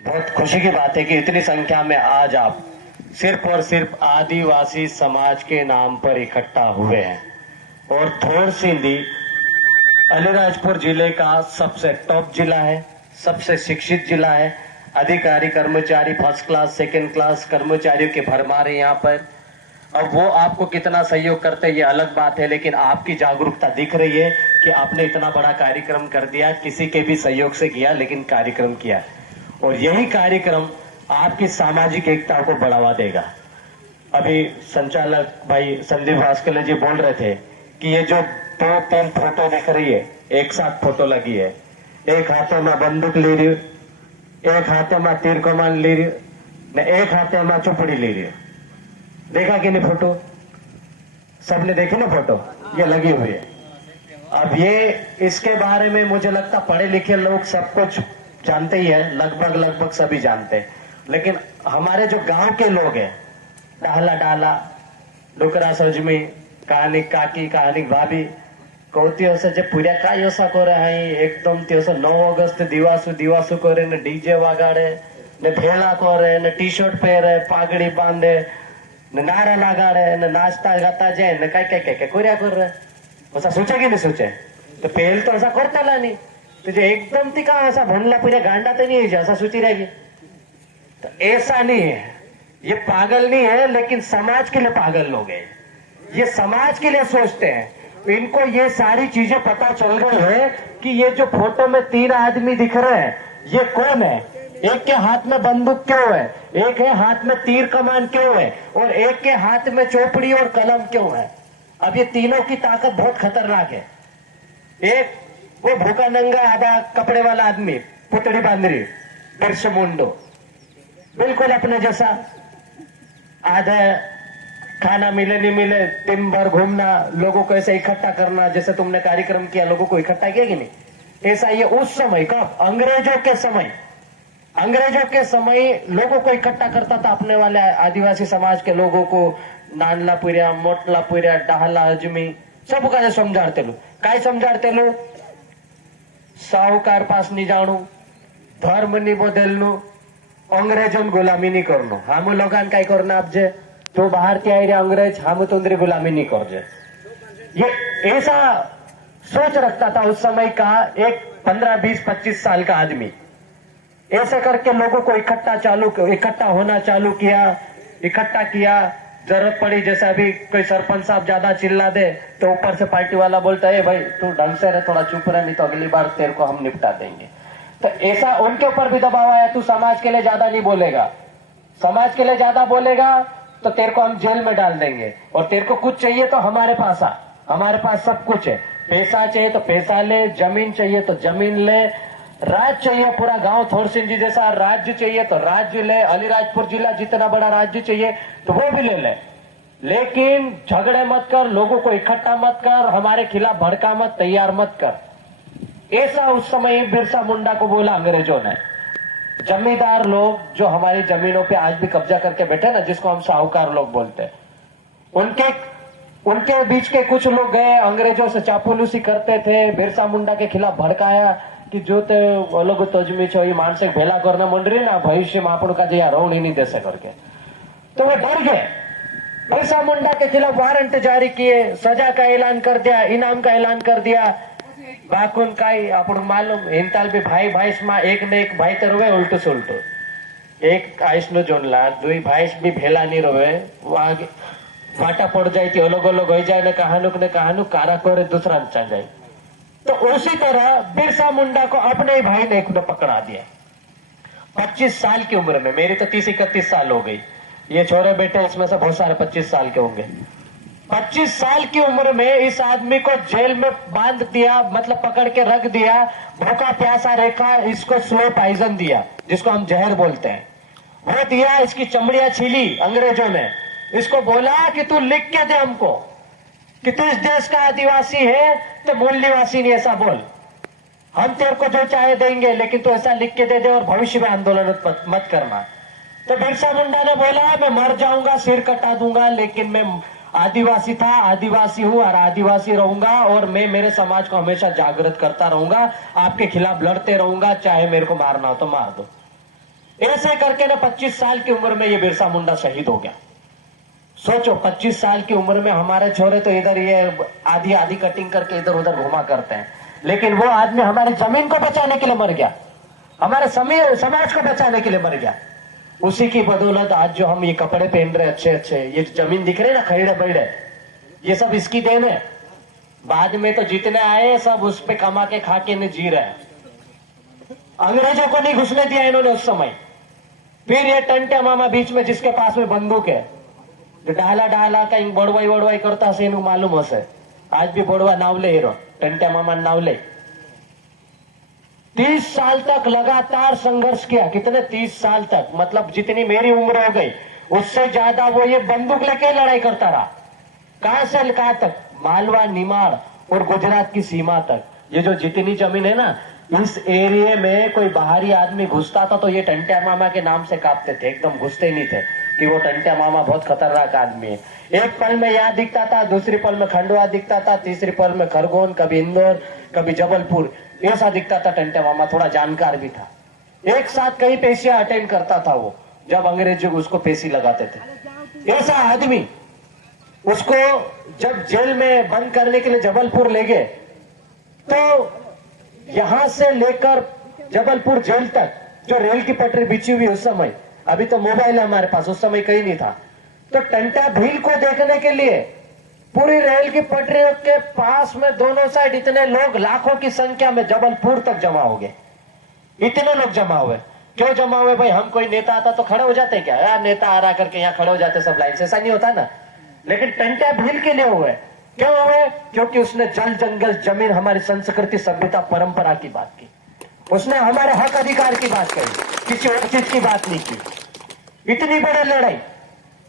बहुत खुशी की बात है कि इतनी संख्या में आज आप सिर्फ और सिर्फ आदिवासी समाज के नाम पर इकट्ठा हुए हैं। और थोर सिंधी अलीराजपुर जिले का सबसे टॉप जिला है, सबसे शिक्षित जिला है। अधिकारी कर्मचारी फर्स्ट क्लास सेकंड क्लास कर्मचारियों के भरमार है यहाँ पर। अब वो आपको कितना सहयोग करते हैं ये अलग बात है, लेकिन आपकी जागरूकता दिख रही है कि आपने इतना बड़ा कार्यक्रम कर दिया, किसी के भी सहयोग से किया लेकिन कार्यक्रम किया। और यही कार्यक्रम आपकी सामाजिक एकता को बढ़ावा देगा। अभी संचालक भाई संदीप भास्कर जी बोल रहे थे कि ये जो 2-3 फोटो दिख रही है, एक साथ फोटो लगी है, एक हाथों में बंदूक ले रही, एक हाथों में तीर कमान ले रही, ने एक हाथों में चुपड़ी ले रही। देखा कि नहीं फोटो? सबने देखी ना फोटो? ये लगी हुई है। अब ये इसके बारे में मुझे लगता पढ़े लिखे लोग सब कुछ जानते ही है, लगभग सभी जानते हैं। लेकिन हमारे जो गांव के लोग हैं, डाला डाला डुकरा सजमी कहानी काकी कहानी भाभी कहती से जे पूरा का योसा करे हैं एकदम 9 अगस्त दिवासु दिवासु करे ने डीजे वगाड़े ने भेला करे ने टी शर्ट पहरे पागड़ी बांधे ने नारा लगाड़े ने नाचता गाता जाए ने काय काय काय कोरिया कर रहे ऐसा सोचे कि नहीं सोचे? तो पहले तो ऐसा करता ला नहीं तो जो एकदम ती का ऐसा भनला पूरा गांडा तो नहीं है ऐसा सोची रहेगी। तो ऐसा नहीं है, ये पागल नहीं है, लेकिन समाज के लिए पागल लोग हैं। ये समाज के लिए सोचते हैं। इनको ये सारी चीजें पता चल गई है कि ये जो फोटो में 3 आदमी दिख रहे हैं ये कौन है, एक के हाथ में बंदूक क्यों है, एक के हाथ में तीर कमान क्यों है और एक के हाथ में चौपड़ी और कलम क्यों है। अब ये तीनों की ताकत बहुत खतरनाक है। एक वो भूखा नंगा आधा कपड़े वाला आदमी पुतड़ी बांध रही बिरसा मुंडो बिल्कुल अपने जैसा, आधा खाना मिले नहीं मिले दिन भर घूमना, लोगों को ऐसे इकट्ठा करना जैसे तुमने कार्यक्रम किया, लोगों को इकट्ठा किया कि नहीं। ऐसा ये उस समय का अंग्रेजों के समय लोगों को इकट्ठा करता था, अपने वाले आदिवासी समाज के लोगों को नानला पुरिया मोटला पुरिया डाहला अजमी सब का समझाते लो। काय समझाते लो? साहूकार पास नहीं जाणू, धर्म नहीं बदलनू, अंग्रेजों गुलामी नहीं करनो। हम लोगों काय करना अब जे तो बाहर के आए अंग्रेज हम तुंदरी गुलामी नहीं कर जे। ये ऐसा सोच रखता था उस समय का एक 15, 20, 25 साल का आदमी। ऐसे करके लोगों को इकट्ठा होना चालू किया। जरूरत पड़ी जैसे अभी कोई सरपंच साहब ज्यादा चिल्ला दे तो ऊपर से पार्टी वाला बोलता है भाई तू ढंग से रहे, थोड़ा चुप रहे, नहीं तो अगली बार तेरे को हम निपटा देंगे। तो ऐसा उनके ऊपर भी दबाव आया, तू समाज के लिए ज्यादा नहीं बोलेगा, समाज के लिए ज्यादा बोलेगा तो तेरे को हम जेल में डाल देंगे, और तेरे को कुछ चाहिए तो हमारे पास आ, हमारे पास सब कुछ है, पैसा चाहिए तो पैसा ले, जमीन चाहिए तो जमीन ले, राज्य चाहिए पूरा गांव थोरसिंह जी जैसा राज्य चाहिए तो राज्य ले, अलीराजपुर जिला जितना बड़ा राज्य चाहिए तो वो भी ले ले, लेकिन झगड़े मत कर, लोगों को इकट्ठा मत कर, हमारे खिलाफ भड़का मत, तैयार मत कर। ऐसा उस समय बिरसा मुंडा को बोला अंग्रेजों ने। जमींदार लोग जो हमारी जमीनों पे आज भी कब्जा करके बैठे ना, जिसको हम साहूकार लोग बोलते हैं, उनके बीच के कुछ लोग गए अंग्रेजों से चापलूसी करते थे, बिरसा मुंडा के खिलाफ भड़काया कि जो ते अलग तजमी छो ये मानसिक भेला करना मंडरी ना भविष्य में आपण का जया रोण ही नहीं दे से करके, तो वो डर गए। बिरसा मुंडा के खिलाफ वारंट जारी किए, सजा का ऐलान कर दिया, इनाम का ऐलान कर दिया। बाकुन काई आपण मालूम हिंताल भी भाई भाईस में एक ने एक भाई तो रोवे उल्टो से उल्टो, एक आइस नो जोनला दुई भाईस भी भेला नहीं रोवे, वहां फाटा पड़ जाए थी, अलग अलग हो जाए, ने कहानुक कारा करे दूसरा नचा जाए। तो उसी तरह बिरसा मुंडा को अपने ही भाई ने एक पकड़ा दिया 25 साल की उम्र में। मेरी तो 30-31 साल हो गई, ये छोरे बेटे इसमें से बहुत सारे 25 साल के होंगे। 25 साल की उम्र में इस आदमी को जेल में बांध दिया, मतलब पकड़ के रख दिया, भूखा प्यासा रेखा, इसको स्लो पॉइजन दिया जिसको हम जहर बोलते हैं, वो दिया, इसकी चमड़ियां छीली अंग्रेजों ने, इसको बोला कि तू लिख के दे हमको कि तू इस देश का आदिवासी है तो मूल निवासी नहीं, ऐसा बोल, हम तेरे को जो चाहे देंगे लेकिन तू ऐसा लिख के दे दे और भविष्य में आंदोलन मत करना। तो बिरसा मुंडा ने बोला मैं मर जाऊंगा, सिर कटा दूंगा, लेकिन मैं आदिवासी था, आदिवासी हूं और आदिवासी रहूंगा, और मैं मेरे समाज को हमेशा जागृत करता रहूंगा, आपके खिलाफ लड़ते रहूंगा, चाहे मेरे को मारना हो तो मार दो। ऐसे करके ना 25 साल की उम्र में ये बिरसा मुंडा शहीद हो गया। सोचो 25 साल की उम्र में हमारे छोरे तो इधर ये आधी आधी कटिंग करके इधर उधर घुमा करते हैं, लेकिन वो आदमी हमारी जमीन को बचाने के लिए मर गया, हमारे समाज को बचाने के लिए मर गया। उसी की बदौलत आज जो हम ये कपड़े पहन रहे अच्छे अच्छे, ये जमीन दिख रहे ना खैड़े बैड़े, ये सब इसकी देन है। बाद में तो जितने आए सब उस पे कमा के खा के जी रहे हैं। अंग्रेजों को नहीं घुसने दिया इन्होंने उस समय। फिर ये टंटे मामा बीच में जिसके पास में बंदूक है, जो डाला डाला कहीं बड़वाई वड़वाई करता से इन्हें मालूम हो से, आज भी बड़वा नावले हीरो टंटे मामा नावले। 30 साल तक लगातार संघर्ष किया। कितने 30 साल तक, मतलब जितनी मेरी उम्र हो गई उससे ज्यादा वो ये बंदूक लेके लड़ाई करता रहा। कहां से कहां तक? मालवा, निमाड़ और गुजरात की सीमा तक। ये जो जितनी जमीन है ना, इस एरिया में कोई बाहरी आदमी घुसता था तो ये टंटिया मामा के नाम से कांपते थे, एकदम घुसते नहीं थे कि वो टंटिया मामा बहुत खतरनाक आदमी है। एक पल में यहाँ दिखता था, दूसरी पल में खंडवा दिखता था, तीसरी पल में खरगोन, कभी इंदौर, कभी जबलपुर, ऐसा दिखता था टंटिया मामा। थोड़ा जानकार भी था, एक साथ कई पेशियां अटेंड करता था वो, जब अंग्रेज उसको पेशी लगाते थे। ऐसा आदमी, उसको जब जेल में बंद करने के लिए जबलपुर ले गए तो यहां से लेकर जबलपुर जेल तक जो रेल की पटरी बिछी हुई उस समय, अभी तो मोबाइल है हमारे पास, उस समय कहीं नहीं था, तो टंटा भील को देखने के लिए पूरी रेल की पटरियों के पास में दोनों साइड इतने लोग, लाखों की संख्या में जबलपुर तक जमा हो गए। इतने लोग जमा हुए। क्यों जमा हुए भाई? हम कोई नेता आता तो खड़े हो जाते क्या? यार नेता आ रहा करके यहाँ खड़े हो जाते सब लाइन से, ऐसा नहीं होता ना। लेकिन टंटा भील के लिए हुए। क्यों हुए? क्योंकि उसने जल जंगल जमीन, हमारी संस्कृति सभ्यता परंपरा की बात की, उसने हमारे हक अधिकार की बात कही, किसी और चीज की बात नहीं की। इतनी बड़ी लड़ाई,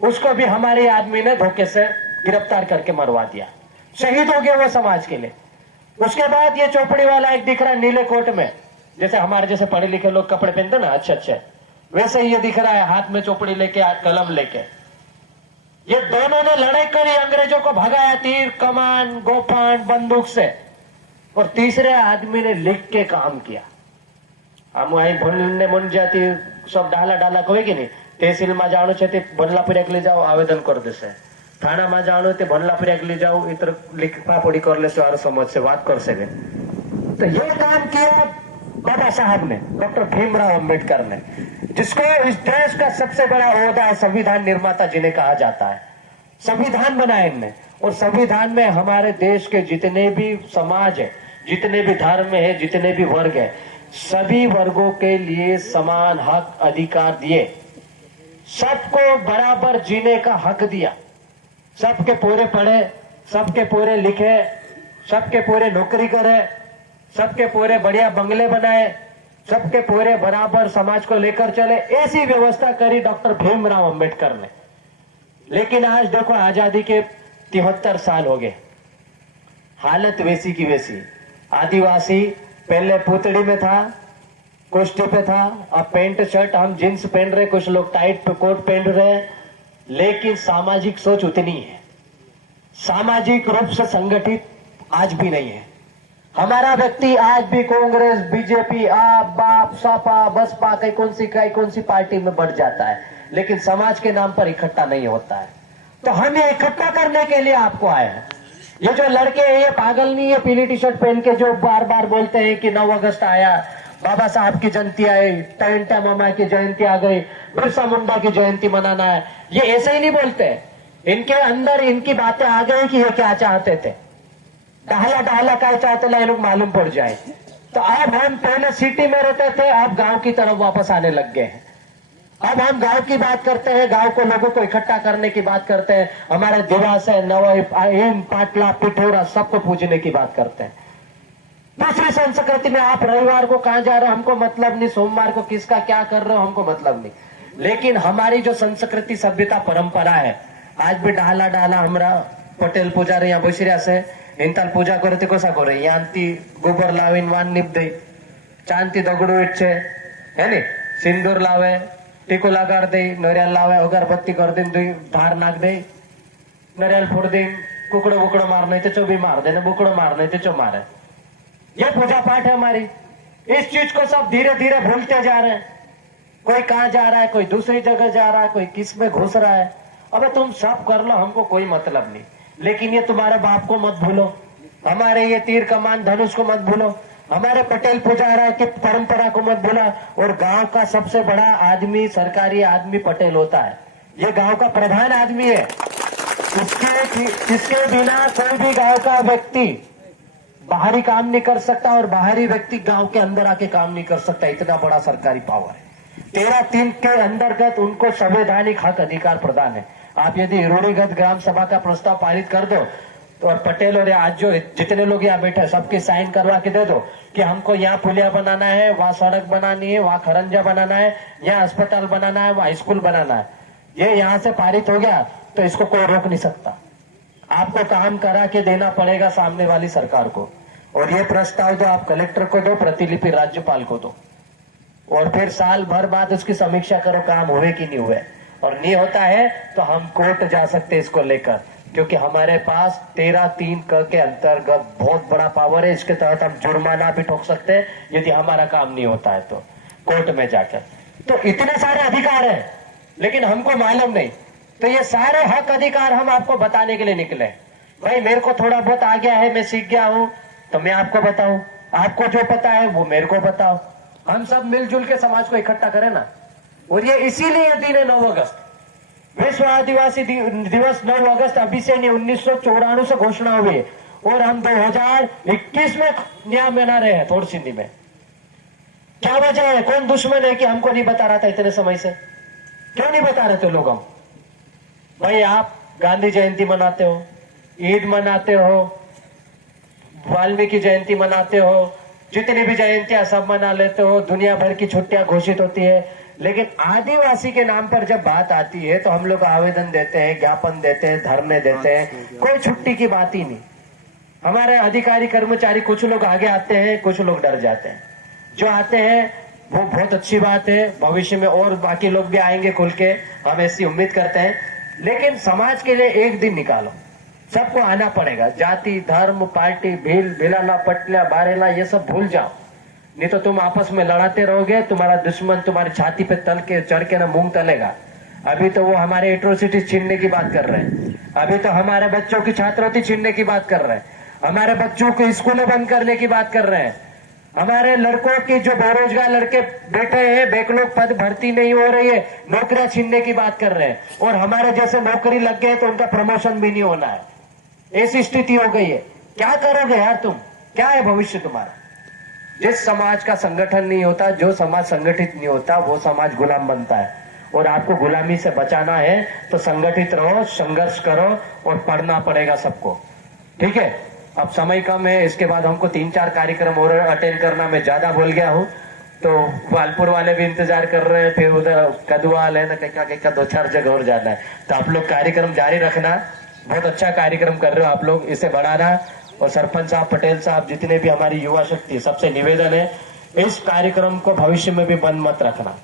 उसको भी हमारे आदमी ने धोखे से गिरफ्तार करके मरवा दिया, शहीद हो गया वो समाज के लिए। उसके बाद ये चौपड़ी वाला एक दिख रहा है नीले कोट में, जैसे हमारे जैसे पढ़े लिखे लोग कपड़े पहनते ना अच्छे अच्छे, वैसे ही ये दिख रहा है हाथ में चौपड़ी लेके, कलम लेके। ये दोनों ने लड़ाई करी, अंग्रेजों को भगाया तीर कमान गोफान बंदूक से, और तीसरे आदमी ने लिख के काम किया। हम वही भूलने मुन जाती सब डाला डाला कोई की नहीं, तहसील में जाणु छे ते भनला पड़िया ले जाओ आवेदन कर देसे, थाना में जाणु ते भनला पड़िया ले जाओ इतर लिखा पड़ी कर ले और समझ से बात कर सके। तो ये काम किया बाबा साहब ने, डॉक्टर भीमराव अंबेडकर ने, जिसको इस देश का सबसे बड़ा ओहदा है, संविधान निर्माता जिन्हें कहा जाता है। संविधान बनाया इनने, और संविधान में हमारे देश के जितने भी समाज है, जितने भी धर्म है, जितने भी वर्ग है, सभी वर्गों के लिए समान हक अधिकार दिए, सबको बराबर जीने का हक दिया। सबके पूरे पढ़े, सबके पूरे लिखे, सबके पूरे नौकरी करे, सबके पूरे बढ़िया बंगले बनाए, सबके पूरे बराबर समाज को लेकर चले, ऐसी व्यवस्था करी डॉक्टर भीमराव अंबेडकर ने। लेकिन आज देखो आजादी के 73 साल हो गए, हालत वैसी की वैसी। आदिवासी पहले पुतड़ी में था, कुश्ती पे था, अब पेंट शर्ट, हम जींस पहन रहे, कुछ लोग टाइट कोट पहन रहे, लेकिन सामाजिक सोच उतनी है, सामाजिक रूप से संगठित आज भी नहीं है। हमारा व्यक्ति आज भी कांग्रेस, बीजेपी, आप, बाप, सपा, बसपा, कई कौन सी पार्टी में बढ़ जाता है, लेकिन समाज के नाम पर इकट्ठा नहीं होता है। तो हम ये इकट्ठा करने के लिए आपको आए हैं। ये जो लड़के हैं ये पागल नहीं है, पीली टी शर्ट पहन के जो बार बार बोलते हैं कि 9 अगस्त आया, बाबा साहब की जयंती आई, टंटा मामा की जयंती आ गई, बिरसा मुंडा की जयंती मनाना है, ये ऐसे ही नहीं बोलते। इनके अंदर इनकी बातें आ गई कि ये क्या चाहते थे, डाला डाला क्या चाहते थे, लोग मालूम पड़ जाए। तो अब हम पहले सिटी में रहते थे, अब गांव की तरफ वापस आने लग गए हैं। अब हम गांव की बात करते हैं, गांव को लोगों को इकट्ठा करने की बात करते हैं, हमारे दिवास है, नवई, पाटला, पिठोरा, सबको पूजने की बात करते हैं। दूसरी संस्कृति में आप रविवार को कहां जा रहे हो हमको मतलब नहीं, सोमवार को किसका क्या कर रहे हो हमको मतलब नहीं। लेकिन हमारी जो संस्कृति सभ्यता परंपरा है, आज भी डाला डाला हमारा पटेल पुजारी यहाँ बैसरिया से इंताल पूजा करे ते कसा करे, यांती गोबर लावीन वान निप दे, चांती दगड़ू इच्छे है नी, सिंदूर लावे, टीको लगाड़ दे, नरियल लावे, अगरबत्ती कर दे, धार नाक दे, नरियल फोड़ दे, कुकड़ो बुकड़ो मारने ते चो भी मार दे, बुकड़ो मारने ते चो मारे। ये पूजा पाठ है हमारी। इस चीज को सब धीरे धीरे भूलते जा रहे हैं। कोई कहाँ जा रहा है, कोई दूसरी जगह जा रहा है, कोई किस में घुस रहा है। अबे तुम सब कर लो, हमको कोई मतलब नहीं, लेकिन ये तुम्हारे बाप को मत भूलो, हमारे ये तीर कमान धनुष को मत भूलो, हमारे पटेल पुजारा की परंपरा को मत भूला। और गांव का सबसे बड़ा आदमी, सरकारी आदमी पटेल होता है, ये गांव का प्रधान आदमी है। इसके बिना कोई भी गांव का व्यक्ति बाहरी काम नहीं कर सकता और बाहरी व्यक्ति गांव के अंदर आके काम नहीं कर सकता, इतना बड़ा सरकारी पावर है। 13(3) के अंतर्गत उनको संवैधानिक हक अधिकार प्रदान है। आप यदि रूढ़िगत ग्राम सभा का प्रस्ताव पारित कर दो तो और पटेल और आज जो जितने लोग यहाँ बैठे सबकी साइन करवा के दे दो कि हमको यहाँ पुलिया बनाना है, वहाँ सड़क बनानी है, वहाँ खरंजा बनाना है, यहाँ अस्पताल बनाना है, वहाँ स्कूल बनाना है, ये यहाँ से पारित हो गया तो इसको कोई रोक नहीं सकता। आपको काम करा के देना पड़ेगा सामने वाली सरकार को। और ये प्रस्ताव दो आप कलेक्टर को दो, प्रतिलिपि राज्यपाल को दो, और फिर साल भर बाद उसकी समीक्षा करो काम हुए कि नहीं हुए। और नहीं होता है तो हम कोर्ट जा सकते इसको लेकर, क्योंकि हमारे पास 13(3) के अंतर्गत बहुत बड़ा पावर है। इसके तहत हम जुर्माना भी ठोक सकते हैं यदि हमारा काम नहीं होता है तो कोर्ट में जाकर। तो इतने सारे अधिकार है लेकिन हमको मालूम नहीं। तो ये सारे हक अधिकार हम आपको बताने के लिए निकले। भाई मेरे को थोड़ा बहुत आ गया है, मैं सीख गया हूं, तो मैं आपको बताऊं, आपको जो पता है वो मेरे को बताओ, हम सब मिलजुल के समाज को इकट्ठा करें ना। और ये इसीलिए दिन है 9 अगस्त, विश्व आदिवासी दिवस 9 अगस्त अभी से नहीं, 1994 से घोषणा हुई और हम 2021 में न्याय मना रहे हैं थोड़ सिंधी में। क्या वजह है, कौन दुश्मन है कि हमको नहीं बता रहा था इतने समय से? क्यों नहीं बता रहे थे लोग हम? भाई आप गांधी जयंती मनाते हो, ईद मनाते हो, वाल्मीकि जयंती मनाते हो, जितनी भी जयंतियां सब मना लेते हो, दुनिया भर की छुट्टियां घोषित होती है, लेकिन आदिवासी के नाम पर जब बात आती है तो हम लोग आवेदन देते हैं, ज्ञापन देते हैं, धरने देते हैं, कोई छुट्टी की बात ही नहीं। हमारे अधिकारी कर्मचारी कुछ लोग आगे आते हैं, कुछ लोग डर जाते हैं। जो आते हैं वो बहुत अच्छी बात है, भविष्य में और बाकी लोग भी आएंगे खुल के, हम ऐसी उम्मीद करते हैं। लेकिन समाज के लिए एक दिन निकालो, सबको आना पड़ेगा। जाति, धर्म, पार्टी, भील, भिलाना, पटना, बारेला ये सब भूल जाओ, नहीं तो तुम आपस में लड़ाते रहोगे, तुम्हारा दुश्मन तुम्हारी छाती पे तल के चढ़ के ना मूंग तलेगा। अभी तो वो हमारे एट्रोसिटी छीनने की बात कर रहे हैं, अभी तो हमारे बच्चों की छात्रवृत्ति छीनने की बात कर रहे हैं, हमारे बच्चों को स्कूलें बंद करने की बात कर रहे हैं, हमारे लड़कों की जो बेरोजगार लड़के बैठे हैं, बैकलॉग पद भर्ती नहीं हो रही है, नौकरियां छीनने की बात कर रहे हैं, और हमारे जैसे नौकरी लग गए तो उनका प्रमोशन भी नहीं होना है। ऐसी स्थिति हो गई है। क्या करोगे यार तुम? क्या है भविष्य तुम्हारा? जिस समाज का संगठन नहीं होता, जो समाज संगठित नहीं होता, वो समाज गुलाम बनता है। और आपको गुलामी से बचाना है तो संगठित रहो, संघर्ष करो, और पढ़ना पड़ेगा सबको। ठीक है, अब समय कम है, इसके बाद हमको 3-4 कार्यक्रम और अटेंड करना, मैं ज्यादा बोल गया हूँ। तो वालपुर वाले भी इंतजार कर रहे हैं, फिर उधर कदवाल है ना, कहीं 2-4 जगह और जाना है। तो आप लोग कार्यक्रम जारी रखना, बहुत अच्छा कार्यक्रम कर रहे हो आप लोग, इसे बढ़ाना। और सरपंच साहब, पटेल साहब, जितने भी हमारी युवा शक्ति, सबसे निवेदन है इस कार्यक्रम को भविष्य में भी बंद मत रखना।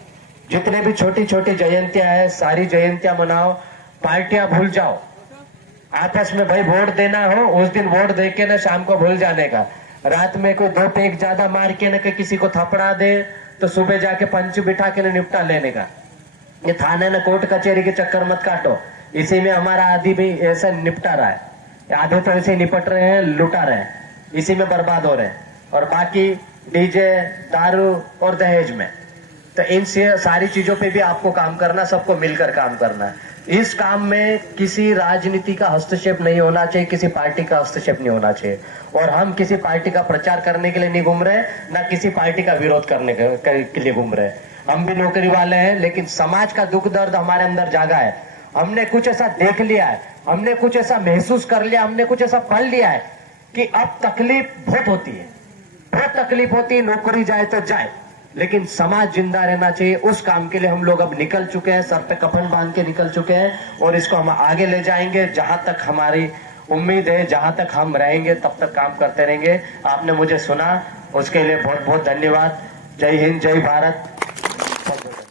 जितने भी छोटी छोटी जयंतियां हैं, सारी जयंतियां मनाओ, पार्टियां भूल जाओ। आपस में भाई वोट देना हो, उस दिन वोट दे के ना शाम को भूल जाने का। रात में कोई 2 पेग ज्यादा मार के ना किसी को थपड़ा दे तो सुबह जाके पंच बिठा के ना निपटा लेने का। ये थाने ना कोर्ट कचहरी के चक्कर मत काटो, इसी में हमारा आदि भी ऐसा निपटा रहा है। आधे तो ऐसे निपट रहे हैं, लुटा रहे हैं, इसी में बर्बाद हो रहे हैं, और बाकी डीजे, दारू और दहेज में। तो इन सारी चीजों पे भी आपको काम करना, सबको मिलकर काम करना है। इस काम में किसी राजनीति का हस्तक्षेप नहीं होना चाहिए, किसी पार्टी का हस्तक्षेप नहीं होना चाहिए। और हम किसी पार्टी का प्रचार करने के लिए नहीं घूम रहे, ना किसी पार्टी का विरोध करने के लिए घूम रहे। हम भी नौकरी वाले हैं, लेकिन समाज का दुख दर्द हमारे अंदर जागा है। हमने कुछ ऐसा देख लिया है, हमने कुछ ऐसा महसूस कर लिया, हमने कुछ ऐसा पढ़ लिया है कि अब तकलीफ बहुत होती है, बहुत तकलीफ होती है। नौकरी जाए तो जाए, लेकिन समाज जिंदा रहना चाहिए। उस काम के लिए हम लोग अब निकल चुके हैं, सर पे कफन बांध के निकल चुके हैं, और इसको हम आगे ले जाएंगे। जहां तक हमारी उम्मीद है, जहां तक हम रहेंगे, तब तक काम करते रहेंगे। आपने मुझे सुना, उसके लिए बहुत बहुत धन्यवाद। जय हिंद, जय भारत।